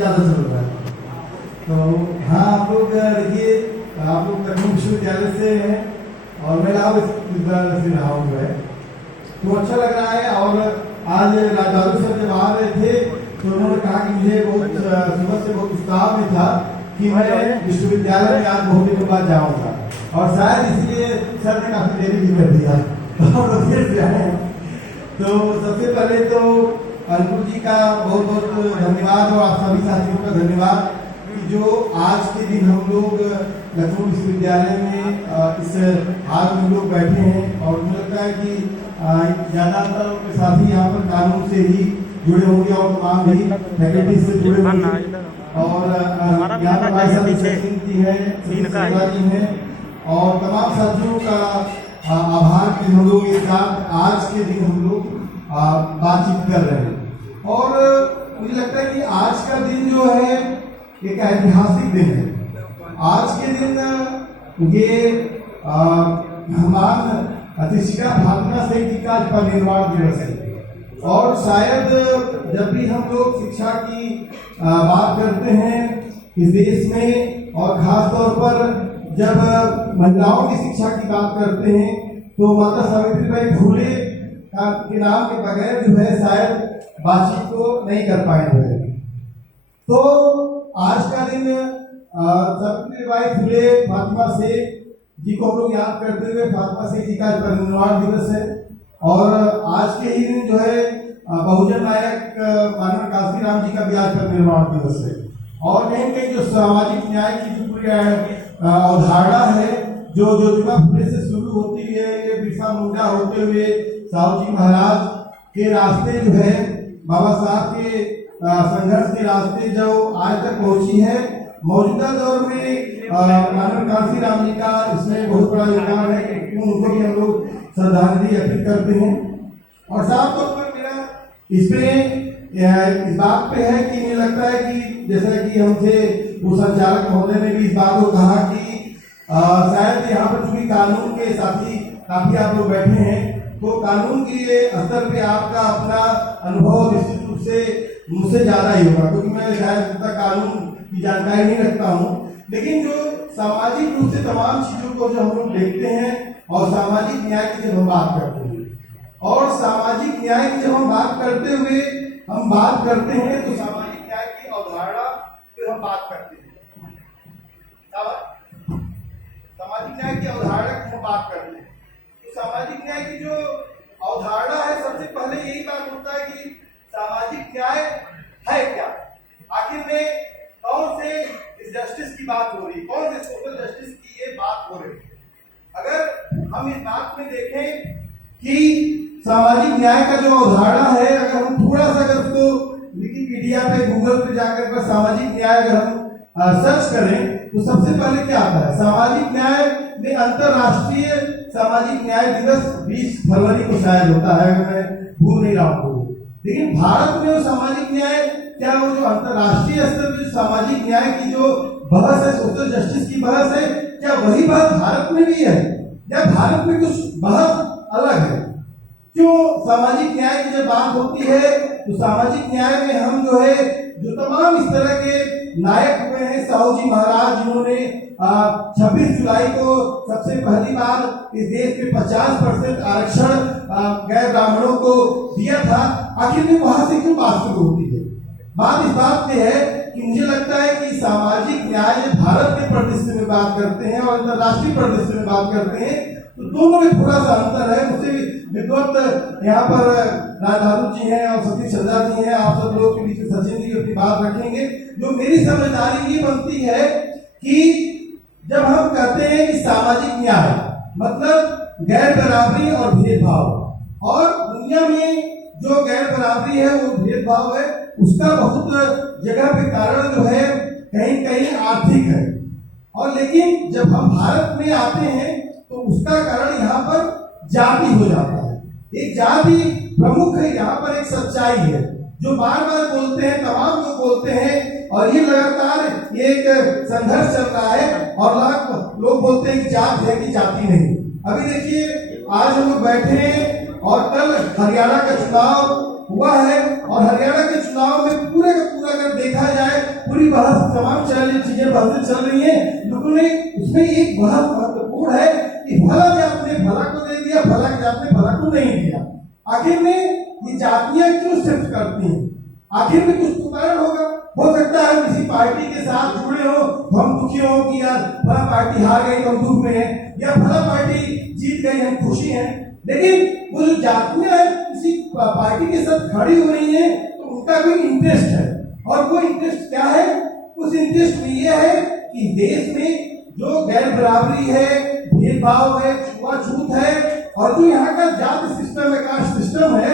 ज़्यादा चल रहा है। तो हाँ, आप लोग देखिए, आप लोग लखनऊ विश्वविद्यालय से हैं और मैं इलाहाबाद विश्वविद्यालय से रहा हूँ है, तो अच्छा लग रहा है। और आज राजबहादुर सर जब आ रहे थे तो उन्होंने कहा कि मुझे बहुत सुबह से बहुत उत्साह में था कि मैं विश्वविद्यालय में आज बहुत दिनों बाद जाऊँगा, और शायद इसलिए सर ने काफ़ी देरी भी कर दिया तो फिर से आए। तो सबसे पहले तो अंकुर जी का बहुत बहुत धन्यवाद और आप सभी साथियों का धन्यवाद कि जो आज के दिन हम लोग लखनऊ विश्वविद्यालय में इस हाल में लोग बैठे हैं। और मुझे लगता है कि ज़्यादातर के साथी यहाँ पर कानून से ही जुड़े होंगे और तमाम भी फैकल्टी से जुड़े होंगे। और यहाँ पर हमारे साथ सचिन जी हैं और तमाम साथियों का आभार कि हम लोग एक साथ आज के दिन हम लोग बातचीत कर रहे हैं। और मुझे लगता है कि आज का दिन जो है एक ऐतिहासिक दिन है। आज के दिन ये महान शिक्षिका फातिमा सईद जी का परिनिर्वाण दिवस है। और शायद जब भी हम लोग शिक्षा की बात करते हैं इस देश में, और खास तौर पर जब महिलाओं की शिक्षा की बात करते हैं, तो माता सावित्रीबाई फुले के नाम के बगैर जो है शायद बातचीत को नहीं कर पाए हुए। तो आज का दिन सावित्रीबाई फुले फातिमा सईद जी को हम लोग याद करते हुए फातिमा सईद जी का परिनिर्वाण दिवस है। और आज के ही दिन जो है बहुजन नायक माननीय काशीराम जी का भी आज परिनिर्वाण दिवस है। और कहीं कहीं जो सामाजिक न्याय की जो पूरी अवधारणा है, जो ज्योतिबा फुले से शुरू होती है, ये बिरसा मुंडा होते हुए साहू जी महाराज के रास्ते जो है, बाबा साहब के संघर्ष के रास्ते जो आज तक पहुंची है। मौजूदा दौर में माननीय काशीराम जी का इसमें बहुत बड़ा योगदान है कि उनको भी हम लोग श्रद्धांजलि अर्पित करते हैं। और साफ तौर पर मेरा इसमें इस बात पे है कि मुझे लगता है कि जैसा कि हमसे वो संचालक महोदय ने भी इस बात को कहा कि शायद यहाँ पर चूंकि कानून के साथी काफी आप लोग बैठे हैं, तो कानून के स्तर पे आपका अपना अनुभव निश्चित रूप से मुझसे ज्यादा ही होगा, क्योंकि मैं शायद उतना कानून की जानकारी नहीं रखता हूँ। लेकिन जो सामाजिक रूप से तमाम चीजों को जो हम लोग देखते हैं, और सामाजिक न्याय की जब हम बात करते हैं, और सामाजिक न्याय की जब हम बात करते हुए हम बात करते हैं, तो सामाजिक न्याय की अवधारणा पे हम बात करते हैं। सामाजिक न्याय की अवधारणा की हम बात करते हैं, तो सामाजिक न्याय की जो अवधारणा है, सबसे पहले यही बात होता है कि सामाजिक न्याय है क्या, आखिर में कौन से जस्टिस की बात हो रही, कौन से सोशल जस्टिस की ये बात हो रही। अगर हम इस बात में देखें कि सामाजिक न्याय का जो अवधारणा है, अगर हम थोड़ा सा अगर उसको विकिपीडिया पे, गूगल पे जाकर के सामाजिक न्याय अगर हम सर्च करें, तो सबसे पहले क्या आता है, सामाजिक न्याय में अंतरराष्ट्रीय सामाजिक न्याय दिवस 20 फरवरी को शायद होता है, अगर मैं भूल नहीं रहा हूँ। लेकिन भारत में वो सामाजिक न्याय क्या, वो जो अंतरराष्ट्रीय स्तर पर सामाजिक न्याय की जो बहस है, सोशल जस्टिस की बहस है, क्या वही बात भारत में भी है, या भारत में कुछ बहस अलग है? क्यों सामाजिक न्याय की जब बात होती है, तो सामाजिक न्याय में हम जो है, जो तमाम इस तरह के नायक हुए हैं, साहू जी महाराज जिन्होंने 26 जुलाई को सबसे पहली बार इस देश में 50% आरक्षण गैर ब्राह्मणों को दिया था, आखिर में वहां से क्यों बात शुरू होती है? बात इस बात पे है कि मुझे लगता है कि सामाजिक न्याय भारत के परिदृश्य में बात करते हैं और अंतरराष्ट्रीय परिदृश्य में बात करते हैं, तो दोनों में थोड़ा सा अंतर है। मुझसे विद्वत यहाँ पर राजबहादुर जी हैं और सतीश चंद्रा जी हैं, आप सब लोग के बीच में सचिन जी अपनी बात रखेंगे। जो मेरी समझदारी ये बनती है कि जब हम कहते हैं कि सामाजिक न्याय मतलब गैर बराबरी और भेदभाव, और दुनिया में जो गैर बराबरी है, वो भेदभाव है, उसका बहुत जगह पे कारण जो है कहीं कहीं आर्थिक है। और लेकिन जब हम भारत में आते हैं, तो उसका कारण यहाँ पर जाति हो जाता है। एक जाति प्रमुख है, यहाँ पर एक सच्चाई है जो बार बार बोलते हैं, तमाम लोग बोलते हैं, और ये लगातार ये एक संघर्ष चल रहा है। और लोग बोलते हैं कि जात है कि जाति नहीं। अभी देखिए, आज हम लोग बैठे हैं और कल हरियाणा का चुनाव हुआ है, और हरियाणा के चुनाव में पूरे का पूरा अगर देखा जाए पूरी बहस तमाम चीजें बहसें चल रही हैं, लेकिन उसमें एक बहस महत्वपूर्ण है कि भला जात ने भला को दे दिया, भला जात ने भला को नहीं दिया। आखिर में ये जातियां क्यों शिफ्ट करती हैं? आखिर में कुछ तो कारण होगा। हो सकता है किसी पार्टी के साथ जुड़े हो तो हम दुखी हो कि यार भला पार्टी हार गई तो हम दुख में हैं, या भला पार्टी जीत गई हम खुशी हैं। लेकिन वो जो जातियां हैं किसी पार्टी के साथ खड़ी हो रही हैं तो उनका कोई इंटरेस्ट है, और वो इंटरेस्ट क्या है? उस इंटरेस्ट में ये है कि देश में जो गैर बराबरी है, भेदभाव है, छुआछूत है, और जो यहाँ का जाति सिस्टम है, कास्ट सिस्टम है,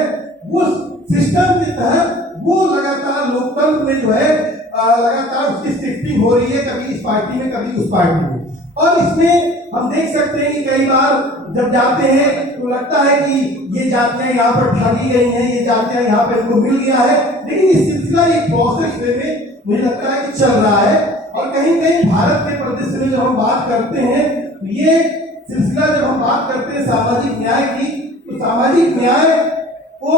उस सिस्टम के तहत वो लगातार लोकतंत्र में जो है लगातार उसकी शिफ्टिंग हो रही है, कभी इस पार्टी में कभी उस पार्टी में। और इसमें हम देख सकते हैं कि कई बार जब जाते हैं तो लगता है कि ये जातियां यहाँ पर ठगी गई हैं, ये जातियां यहाँ पर इनको मिल गया है, लेकिन ये सिलसिला एक प्रोसेस में मुझे लगता है कि चल रहा है। और कहीं कहीं भारत के परिदृश्य में जब हम बात करते हैं तो ये सिलसिला, जब हम बात करते हैं सामाजिक न्याय की, तो सामाजिक न्याय को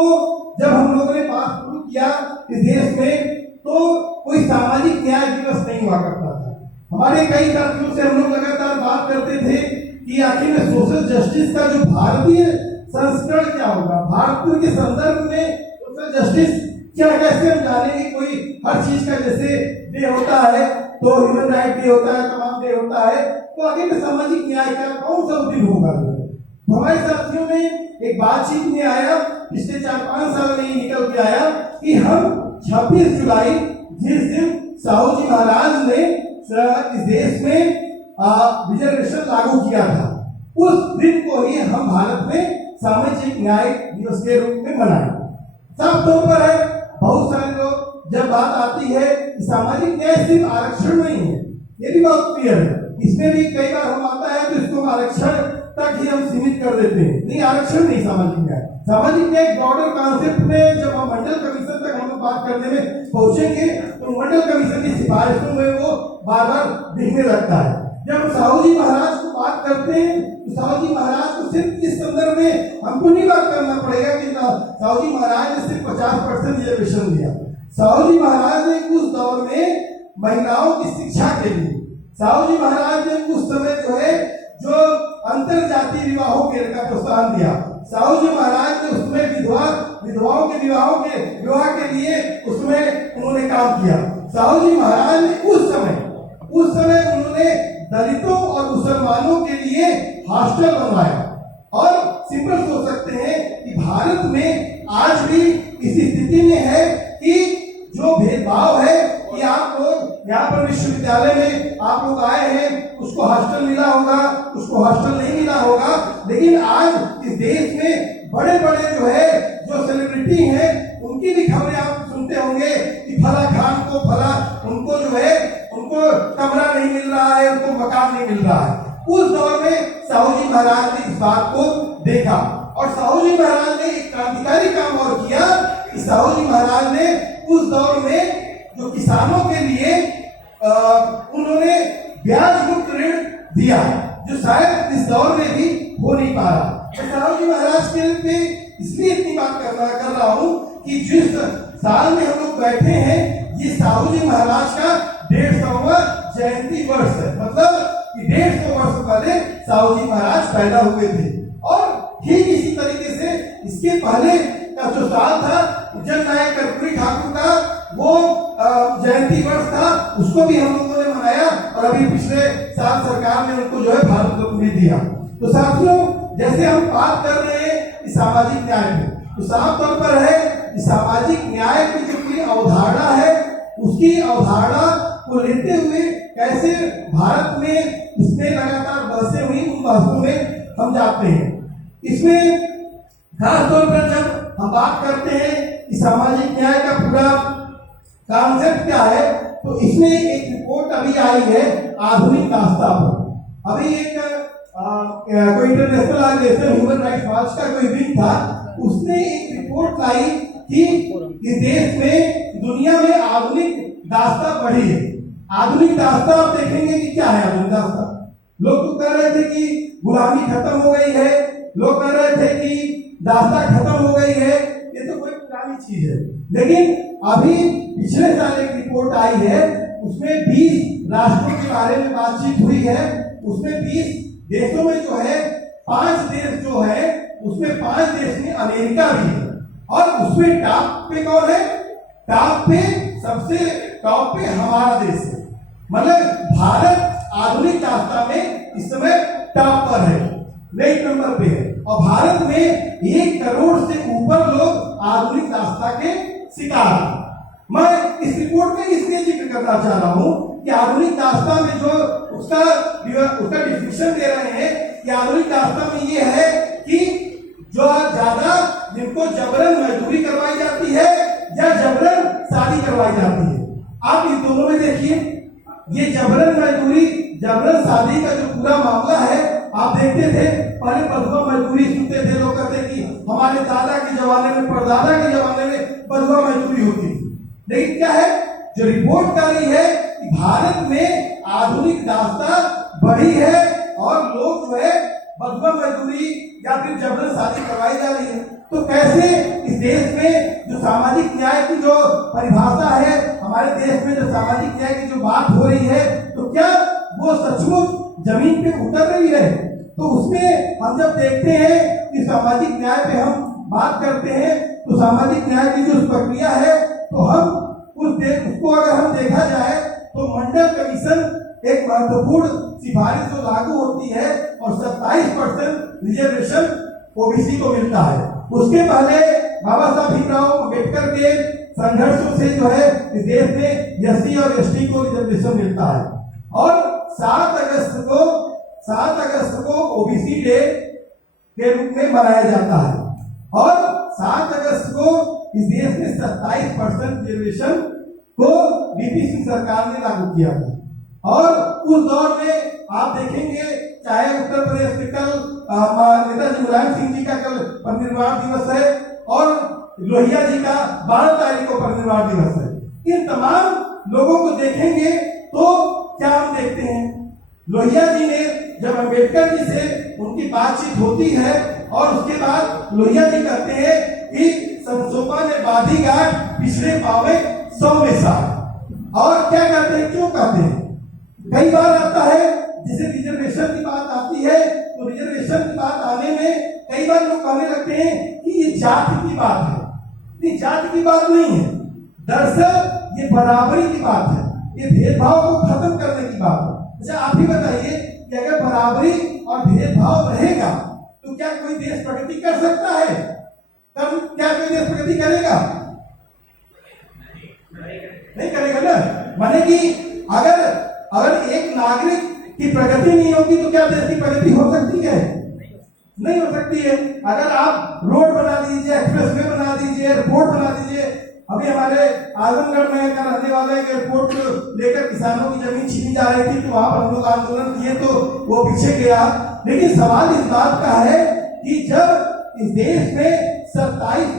जब हम लोगों ने बात शुरू किया इस देश में तो कोई सामाजिक न्याय दिवस नहीं हुआ करता था। हमारे कई साथियों से हम लोग लगातार बात करते थे कि आखिर में सोशल जस्टिस का जो भारतीय संस्करण क्या होगा, भारत के संदर्भ में सोशल जस्टिस क्या, कैसे हम जानेंगे? कोई हर चीज का जैसे डे होता है तो ह्यूमन राइट डे होता है, तमाम डे होता है, तो आखिर में सामाजिक न्याय का कौन सा दिन होगा? तो हमारे साथियों में एक बातचीत में आया, पिछले 4-5 साल में ये निकल के आया कि हम 26 जुलाई जिस दिन साहू जी महाराज ने इस देश में रिजर्वेशन लागू किया था, उस दिन को ही हम भारत में सामाजिक न्याय दिवस के रूप में मनाएं। साफ तौर पर है, बहुत सारे लोग जब बात आती है कि सामाजिक न्याय सिर्फ आरक्षण नहीं है, ये भी बहुत क्लियर है। इसमें भी कई बार हम आता है तो इसको आरक्षण तक ही हम सीमित कर देते हैं। नहीं, आरक्षण नहीं सामाजिक न्याय। सामाजिक न्याय ब्रॉडर कॉन्सेप्ट में जब हम मंडल कमीशन तक हम लोग बात करने में पहुंचेंगे तो मंडल कमीशन की सिफारिशों में वो बार बार दिखने लगता है। जब साहू जी महाराज को बात करते हैं तो साहू जी महाराज को सिर्फ इस संदर्भ में हमको नहीं बात करना पड़ेगा कि साहू जी महाराज ने सिर्फ 50% रिजर्वेशन दिया। साहू जी महाराज ने उस दौर में महिलाओं की शिक्षा के लिए, साहू जी महाराज ने उस समय जो है जो अंतर जातीय विवाहों के का प्रोत्साहन दिया। साहू जी महाराज ने उसमें विधवाओं के विवाह के लिए उसमें उन्होंने काम किया। साहू जी महाराज ने उस समय उन्होंने दलितों और मुसलमानों के लिए हॉस्टल बनवाया। और सिंपल सोच सकते हैं कि भारत में आज भी इस स्थिति में है कि जो भेदभाव है कि आप लोग यहाँ पर विश्वविद्यालय में आप लोग आए हैं, उसको हॉस्टल मिला होगा, उसको हॉस्टल नहीं मिला होगा, लेकिन आज इस देश में बड़े बड़े जो है जो सेलिब्रिटी हैं उनकी भी खबरें आप सुनते होंगे कि फला खान को फला उनको जो है उनको कमरा नहीं मिल रहा है, उनको मकान नहीं मिल रहा है। उस दौर में साहू जी महाराज ने इस बात को देखा और साहू जी महाराज ने एक क्रांतिकारी काम और किया कि साहू जी महाराज ने उस दौर में जो किसानों के लिए उन्होंने ब्याज मुक्त ऋण दिया, जो शायद इस दौर में भी हो नहीं पा रहा। तो साहू जी महाराज के लिए इसलिए इतनी बात कर रहा हूँ कि जिस साल में हम लोग बैठे हैं ये साहू जी महाराज का 150वां जयंती वर्ष है। मतलब कि 150 वर्ष पहले साहू जी महाराज पैदा हुए थे। और ठीक इसी तरीके से इसके पहले का जो साल था जननायक कर्पूरी ठाकुर का वो जयंती वर्ष था, उसको भी हम लोगों ने मनाया और अभी पिछले साल सरकार ने उनको जो है भारत रत्न भी दिया। तो साथियों, जैसे हम बात कर रहे हैं कि सामाजिक न्याय में, तो साफ तौर पर है कि सामाजिक न्याय की जो पूरी अवधारणा है उसकी अवधारणा को लेते हुए कैसे भारत में इसमें लगातार बहसें हुई, उन बहसों में हम जाते हैं। इसमें खास तौर पर जब हम बात करते हैं कि सामाजिक न्याय का पूरा कॉन्सेप्ट क्या है, तो इसमें एक रिपोर्ट अभी आई है आधुनिक दास्तां पर। अभी एक कोई international organization Human Rights Watch का कोई विंग था, उसने एक रिपोर्ट लाई कि इस देश में दुनिया में आधुनिक दास्तां बढ़ी है। आधुनिक दास्तां आप देखेंगे कि क्या है आधुनिक दास्तां। लोग तो कह रहे थे कि गुलामी खत्म हो गई है, लोग कह रहे थे कि दास्तां खत्म हो गई है, ये तो कोई पुरानी चीज है। लेकिन अभी पिछले साल एक रिपोर्ट आई है उसमें 20 राष्ट्रों के बारे में बातचीत हुई है। उसमें 20 देशों में जो है 5 देश जो है उसमें 5 देश में अमेरिका भी है। और उसमें टॉप पे कौन है? टॉप पे सबसे टॉप पे हमारा देश है। मतलब भारत आधुनिक दास्तां में इस समय टॉप पर है, नेक्स्ट नंबर पे है। और भारत में 1 करोड़ से ऊपर लोग आधुनिक दास्तां के शिकार हैं। मैं इस रिपोर्ट में इसलिए जिक्र करना चाह रहा हूं कि आधुनिक दास्तां में जो उसका डिफिनेशन दे रहे हैं कि आधुनिक दास्तां में ये है कि जो ज्यादा जिनको जबरन मजदूरी करवाई जाती है या जबरन शादी करवाई जाती है। आप इस दोनों में देखिए, ये जबरन मजदूरी जबरन शादी का जो पूरा मामला है, आप देखते थे पहले बधुआ मजदूरी सुनते थे, लोग कहते कि हमारे दादा के जमाने में परदादा के जमाने में बधुआ मजदूरी होती थी। लेकिन क्या है जो रिपोर्ट कर रही है कि भारत में आधुनिक दास्तां बढ़ी है और लोग जो है बधुआ मजदूरी या फिर जबरन शादी करवाई जा रही है। तो कैसे इस देश में जो सामाजिक न्याय की जो परिभाषा है, हमारे देश में जो सामाजिक न्याय की जो बात हो रही है, तो क्या वो सचमुच जमीन पे उतर रही है? तो उसमें हम जब देखते हैं कि सामाजिक न्याय पे हम बात करते हैं तो सामाजिक न्याय की जो प्रक्रिया है, तो हम उसको अगर हम देखा जाए तो मंडल कमीशन एक महत्वपूर्ण सिफारिश जो लागू होती है और 27% रिजर्वेशन ओबीसी को मिलता है। उसके पहले बाबा साहब भीमराव अम्बेडकर के संघर्षों से जो है इस देश में एससी और एसटी को रिजर्वेशन मिलता है। और 7 अगस्त को ओबीसी डे के रूप में मनाया जाता है। और 7 अगस्त को इस देश में 27% रिजर्वेशन को बीपी सिंह सरकार ने लागू किया था। और उस दौर में आप देखेंगे चाहे उत्तर प्रदेश में कल नेताजी मुलायम सिंह जी का कल परिनिर्वाण दिवस है और लोहिया जी का 12 तारीख को परिनिर्वाण दिवस है। इन तमाम लोगों को देखेंगे तो क्या हम देखते हैं, लोहिया जी ने जब अम्बेडकर जी से उनकी बातचीत होती है और उसके बाद लोहिया जी कहते हैं कि संसोपा ने बाधी गांठ पिछले पावे 100 में साथ। और क्या कहते हैं, क्यों कहते हैं? कई बार आता है जिसे रिजर्वेशन की बात आती है तो रिजर्वेशन की बात आने में कई बार लोग कहने लगते हैं कि ये जाति की बात है। ये जाति की बात नहीं है, दरअसल ये बराबरी की बात है, ये भेदभाव को खत्म करने की बात है। अच्छा आप ही बताइए कि अगर बराबरी और भेदभाव रहेगा तो क्या कोई देश प्रगति कर सकता है? क्या कोई देश प्रगति करेगा? नहीं करेगा ना। माने कि अगर एक नागरिक की प्रगति नहीं होगी तो क्या देश की प्रगति हो सकती है? नहीं हो सकती है। अगर आप रोड बना दीजिए, एक्सप्रेसवे बना दीजिए, एयरपोर्ट बना दीजिए। अभी हमारे आजमगढ़ में का रहने वाले एयरपोर्ट को लेकर किसानों की जमीन छीनी जा रही थी तो वहां पर हम लोग आंदोलन किए तो वो पीछे गया। लेकिन सवाल इस बात का है कि जब इस देश में 27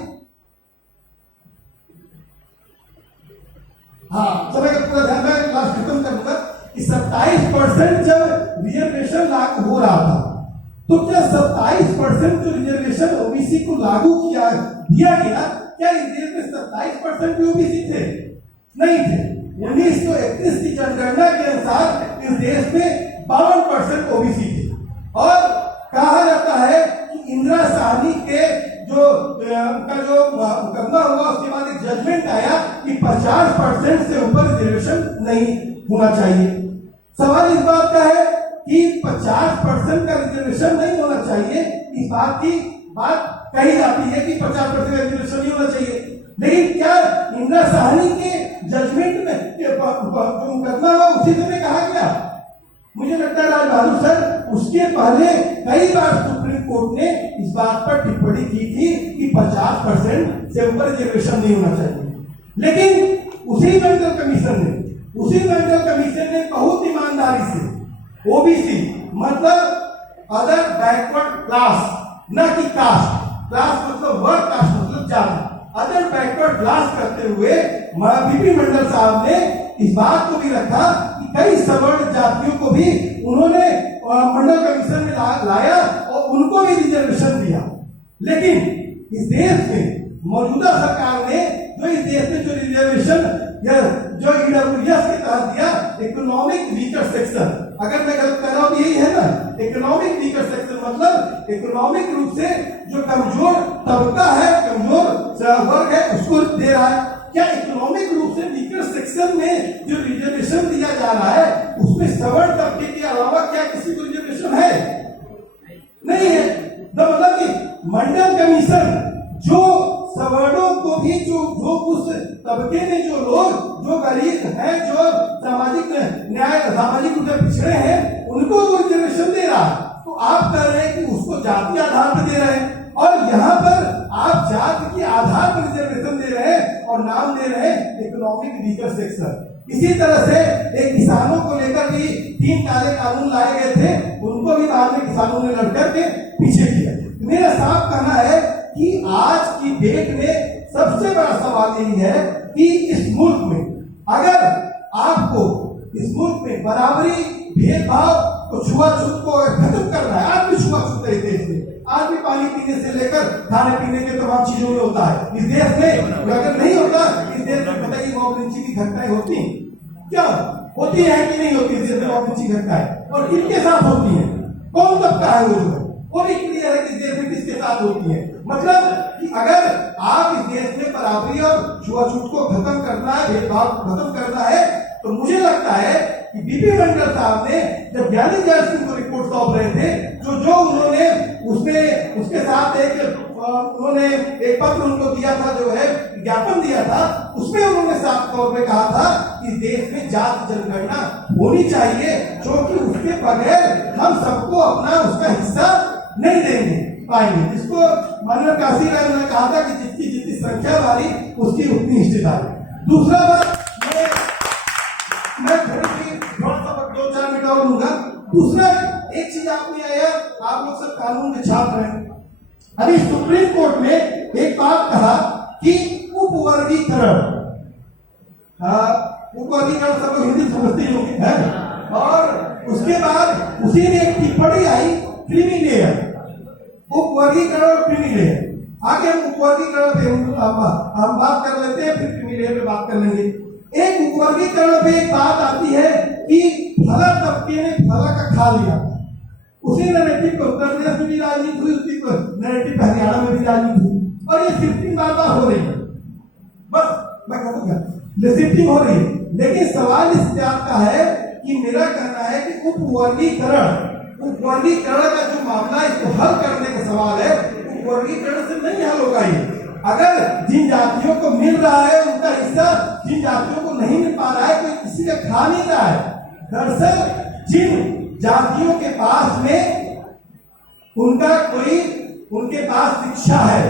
समय का पूरा ध्यान में क्लास खत्म करूंगा कि 27% जब रिजर्वेशन लागू हो रहा था तो क्या 27% जो रिजर्वेशन ओबीसी को लागू दिया गया, क्या इस देश में 27% भी ओबीसी थे? नहीं थे। 1931 की जनगणना के अनुसार इस देश में 52% ओबीसी थे। और कहा जाता है कि इंदिरा साहनी के जो मुकदमा हुआ उसके बाद एक जजमेंट आया कि 50% से ऊपर रिजर्वेशन नहीं होना चाहिए। सवाल इस बात का है कि 50% का रिजर्वेशन नहीं होना चाहिए, इस बात की बात कही जाती है कि 50% रिजर्वेशन नहीं होना चाहिए। लेकिन क्या इंदिरा साहनी के जजमेंट में जो मुकदमा हुआ उसी समय कहा गया? मुझे लगता है राज बहादुर सर उसके पहले कई बार सुप्रीम कोर्ट ने इस बात पर टिप्पणी की थी कि 50% से ऊपर रिजर्वेशन नहीं होना चाहिए। लेकिन उसी मंडल कमीशन ने बहुत ईमानदारी से ओबीसी मतलब अदर बैकवर्ड क्लास, न कि कास्ट, क्लास मतलब वर्ग, कास्ट मतलब जाति, अदर बैकवर्ड क्लास करते हुए बीपी मंडल साहब ने इस बात को भी रखा कि कई सवर्ण जातियों को भी उन्होंने मंडल कमीशन में लाया और उनको भी रिजर्वेशन दिया। लेकिन इस देश में मौजूदा सरकार ने जो इस देश में जो रिजर्वेशन या जो ईडब्ल्यूएस के तहत दिया इकोनॉमिक वीकर सेक्शन। अगर मैं गलत कह रहा हूं यही है ना, इकोनॉमिक वीकर सेक्शन मतलब इकोनॉमिक रूप से जो कमजोर तबका है, कमजोर वर्ग है, उसको दे रहा है। क्या इकोनॉमिक रूप से वीकर सेक्शन में जो रिजर्वेशन दिया जा रहा है उसमें सवर्ण तबके के अलावा क्या किसी को रिजर्वेशन है? नहीं है। मतलब कि मंडल कमीशन जो सवर्णों को भी जो उस तबके में जो लोग जो गरीब हैं, जो सामाजिक न्याय सामाजिक रूप से पिछड़े हैं, उनको वो रिजर्वेशन दे रहा है। तो आप कह रहे हैं कि उसको जाति आधार पर दे रहे हैं, और यहाँ पर आप जाति के आधार पर रिजर्वेशन दे रहे हैं और नाम दे रहे हैं इकोनॉमिक वीकर सेक्शन। इसी तरह से एक किसानों को लेकर भी 3 काले कानून लाए गए थे, उनको भी बाद में किसानों ने लड़कर के पीछे किया। मेरा साफ कहना है कि आज की डेट में सबसे बड़ा सवाल यही है कि इस मुल्क में अगर आपको इस मुल्क में बराबरी, भेदभाव और छुआछूत को खत्म करना है। आज भी छुआछूत है इस देश में, आज भी पानी पीने से लेकर खाने पीने के तमाम चीजों में होता है इस देश में। अगर नहीं होता इस देश में बताइए मॉब लिंचिंग की घटनाएं होती क्या होती है कि नहीं होती? इस देश में मॉब लिंचिंग घटनाएं और किनके साथ होती है? कौन तबका है वो जो है वो भी क्लियर है कि इस देश में किसके साथ होती है। मतलब कि अगर आप इस देश में बराबरी और छुआछूत को खत्म करना है, भेदभाव को खत्म करना है, तो मुझे लगता है कि बीपी मंडल साहब ने जब ज्ञानी जैन सिंह को रिपोर्ट सौंप रहे थे, जो उन्होंने उसमें उसके साथ उन्होंने एक पत्र उनको दिया था, जो है ज्ञापन दिया था, उसमें उन्होंने साफ तौर पे कहा था कि देश में जाति जनगणना होनी चाहिए, क्योंकि उसके बगैर हम सबको अपना उसका हिस्सा नहीं देंगे पाएंगे। जिसको माननीय काशी राय ने कहा था कि जिसकी जितनी संख्या वाली उसकी उतनी हिस्सेदारी। दूसरा बात मैं थोड़ा सा 2-4 मिनट और लूंगा। दूसरा एक चीज आप में आया, आप लोग सब कानून के छात्र हैं। अभी सुप्रीम कोर्ट में एक बात कहा कि उपवर्गीकरण, उपवर्गीकरण सब लोग हिंदी समझते ही होंगे, और उसके बाद उसी में एक टिप्पणी आई क्रीमी लेयर, उपवर्गीकरण और क्रीमी लेयर। आगे हम उपवर्गीकरण पे हम बात कर लेते हैं, फिर क्रीमी लेयर पे बात कर लेंगे। एक उपवर्गीकरण पे एक बात आती है कि फला तबके ने फला का खा लिया। उसी नैरेटिव को उत्तर प्रदेश में भी राजनीति हुई, उसी नैरेटिव हरियाणा में भी राजनीति हुई, और ये शिफ्टिंग बार बार हो रही है। बस मैं कहूँगा शिफ्टिंग हो रही है, लेकिन सवाल इस बात का है कि मेरा कहना है कि उपवर्गीकरण का जो मामला, इसको हल करने का सवाल है, उपवर्गीकरण से नहीं हल होगा ये। अगर जिन जातियों को मिल रहा है उनका हिस्सा जिन जातियों को नहीं मिल पा रहा है, कोई किसी का खा नहीं रहा है। दरअसल जिन जातियों के पास में उनके पास शिक्षा है,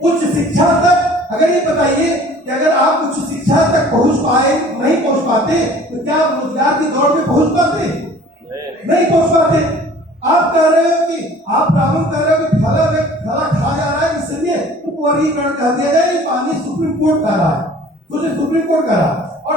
उच्च शिक्षा तक, अगर ये बताइए कि अगर आप उच्च शिक्षा तक नहीं पहुंच पाते, तो क्या आप रोजगार की दौड़ में पहुंच पाते? नहीं पहुंच पाते। आप कह रहे हो कि आप प्रॉब्लम कर रहे हो कि फला खा जा रहा है, इसलिए उपवर्गीकरण कह दिया जाए। ये पानी सुप्रीम कोर्ट कह रहा है, तो सुप्रीम कोर्ट कह रहा है। और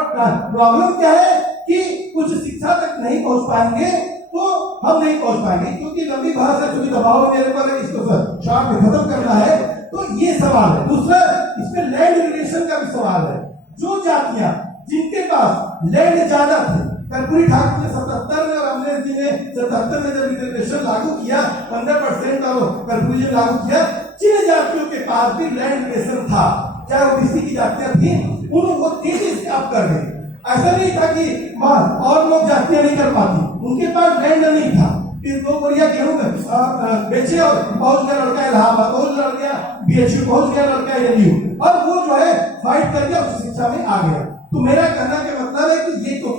प्रॉब्लम क्या है कि कुछ शिक्षा तक नहीं पहुंच पाएंगे तो हम नहीं पहुंच पाएंगे, क्योंकि लंबी बहस है, क्योंकि दबाव मेरे पर इसको शॉर्ट में खत्म करना है। तो ये सवाल है। दूसरा, इसमें लैंड रिलेशन का भी सवाल है। जो जातियां जिनके पास लैंड ज्यादा थे, कर्पूरी ठाकुर ने 77 में और अमरेश जी ने 77 में जब रिजर्वेशन लागू किया, 15% और कर्पूरी जी लागू किया, जिन जातियों के पास भी लैंड रिलेशन था, चाहे ओबीसी की जातियां थी, उनको तेजी से आप कर गए। ऐसा नहीं था कि और लोग जातियां नहीं कर पाती, उनके पास लैंड नहीं था। फिर 2 बोरिया गेहूं बेचे और पहुंच गया लड़का इलाहाबाद, पहुंच गया बीएचयू, पहुंच गया लड़का एलयू, और वो जो है फाइट करके उस शिक्षा में आ गया। तो मेरा कहना का मतलब है कि ये तो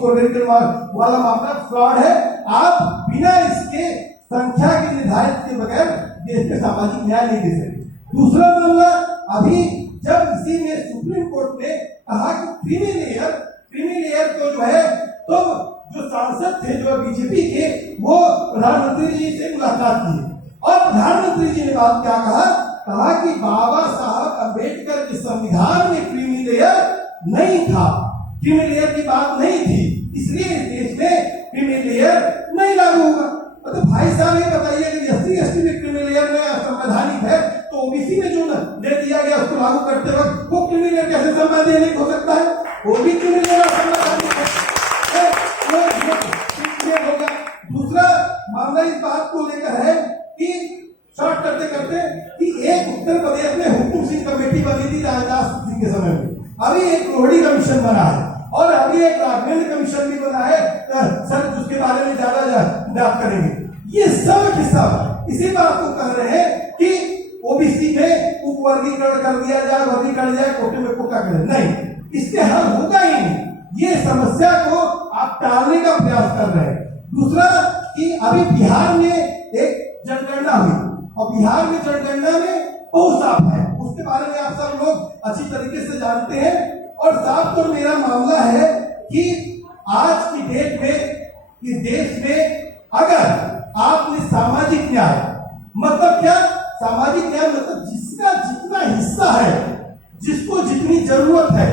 वाला मामला फ्रॉड है। आप बिना इसके संख्या के निर्धारित के बगैर देश में सामाजिक न्याय नहीं दे सकते। दूसरा मामला, अभी जब इसी में सुप्रीम कोर्ट ने कहा कि क्रीमी लेयर को जो है, तो जो सांसद थे जो बीजेपी के, वो प्रधानमंत्री जी से मुलाकात की, और प्रधानमंत्री जी ने बात क्या कहा कि बाबा साहब अम्बेडकर के संविधान में क्रीमी लेयर नहीं था, क्रीमी लेयर की बात नहीं थी, इसलिए इस देश में क्रीमी लेयर नहीं लागू होगा। तो भाई साहब ये बताइए कि SC/ST में क्रीमी लेयर में संवैधानिक है, तो ओबीसी में जो दे दिया गया उसको लागू करते वक्त वो क्रीमी लेयर कैसे संवैधानिक हो सकता है? वो भी क्रीमी लेयर कमीशन बना है और अभी एक राघवेंद्र कमीशन भी बना है, सर उसके बारे में ज्यादा बात करेंगे। ये सब के सब इसी बात को कह रहे हैं कि ओबीसी में उपवर्गीकरण कर दिया जाए, वर्गीकरण जाए, कोटे में कोटा करे, नहीं, इससे हल होगा ही नहीं। ये समस्या को आप टालने का प्रयास कर रहे हैं। दूसरा कि अभी बिहार में एक जनगणना हुई और बिहार में जनगणना में बहुत साफ है, उसके बारे में आप सब लोग अच्छी तरीके से जानते हैं। और साफ तो मेरा मामला है कि आज की डेट में इस देश में अगर आपने सामाजिक न्याय मतलब क्या, सामाजिक न्याय मतलब जिसका जितना हिस्सा है, जिसको जितनी जरूरत है,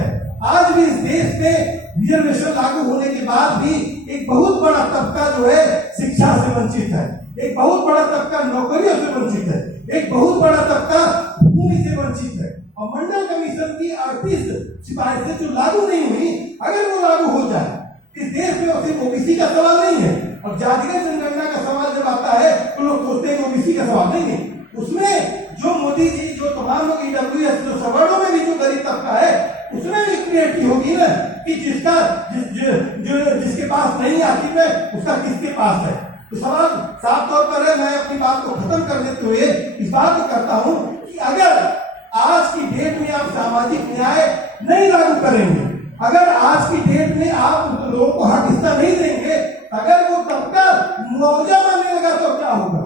आज भी इस देश में रिजर्वेशन लागू होने के बाद भी एक बहुत बड़ा तबका जो है शिक्षा से वंचित है, एक बहुत बड़ा तबका नौकरियों से वंचित है, एक बहुत बड़ा तबका भूमि से वंचित है। और मंडल कमीशन की 38 सिफारिशें जो लागू नहीं हुई, अगर वो लागू हो जाए इस देश में, सिर्फ ओबीसी का सवाल नहीं है। और जातिगत जनगणना का सवाल जब आता है तो लोग सोचते हैं ओबीसी का सवाल नहीं है, उसमें जो मोदी जी, जो तमाम लोग ईडब्ल्यूएस, जो सवर्णों में भी जो गरीब तबका है, उसमें भी क्रिएट होगी ना कि जिसके पास नहीं, आखिर में उसका किसके पास है। तो सवाल साफ तौर पर है। मैं अपनी बात को खत्म कर देते हुए इस बात को करता हूं कि अगर आज की डेट में आप सामाजिक न्याय नहीं लागू करेंगे, अगर आज की डेट में आप लोगों को हक हिस्सा नहीं देंगे, अगर वो तबका मुआवजा मांगने लगा तो क्या होगा।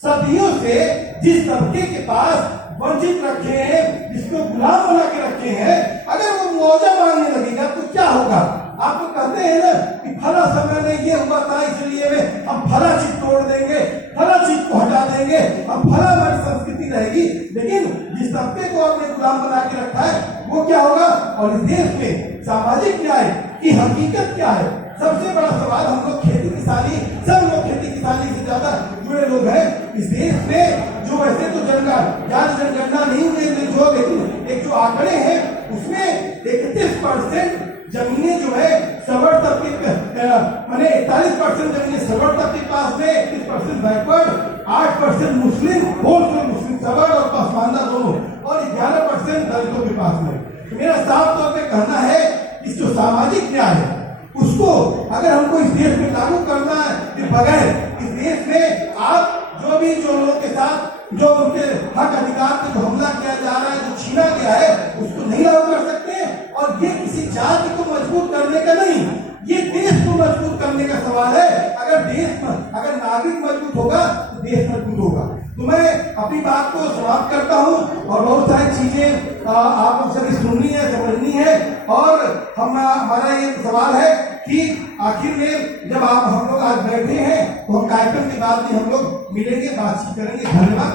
सदियों से जिस तबके के पास वंचित रखे हैं, जिसको गुलाम बना के रखे हैं, अगर वो मुआवजा मांगने लगेगा तो क्या होगा। आप तो कहते हैं ना कि फला समय में ये हुआ था, इसलिए हम फला चीज तोड़ देंगे, फला चीज को हटा देंगे, अब फला हमारी संस्कृति रहेगी। लेकिन जिस तबके को आपने गुलाम बना के रखा है वो क्या होगा। और इस देश में सामाजिक न्याय की हकीकत क्या है, सबसे बड़ा सवाल। हम लोग खेती किसानी, सब लोग खेती किसानी से ज्यादा जुड़े लोग हैं इस देश में। जो वैसे तो जनगणना नहीं हुई, लेकिन एक जो आंकड़े हैं उसमें 31% जमीनें जो है सवर्ण तबके, माने 41% जमीनें सवर्ण तबके के पास में, 31% बैकवर्ड, 8% मुस्लिम, होलसेल मुस्लिम सवर्ण और पसमानदा दोनों, और 11% दलितों के पास में। तो मेरा साफ तौर पे कहना है इस जो सामाजिक न्याय है उसको अगर हमको इस देश में लागू करना है कि बगैर इस देश में आप जो लोगों के साथ जो उनके हक अधिकार पे जो हमला किया जा रहा है, जो छीना गया है, उसको नहीं लागू कर सकते। और ये किसी जाति को मजबूत करने का नहीं, ये देश को मजबूत करने का सवाल है। अगर नागरिक मजबूत होगा तो देश मजबूत होगा। तो मैं अपनी बात को समाप्त करता हूँ और बहुत सारी चीजें आप लोग सभी सुननी है, समझनी है। और हमारा ये सवाल है कि आखिर में जब हम लोग आज बैठे हैं तो हम कार्यक्रम के बाद भी हम लोग मिलेंगे, बातचीत करेंगे। धन्यवाद।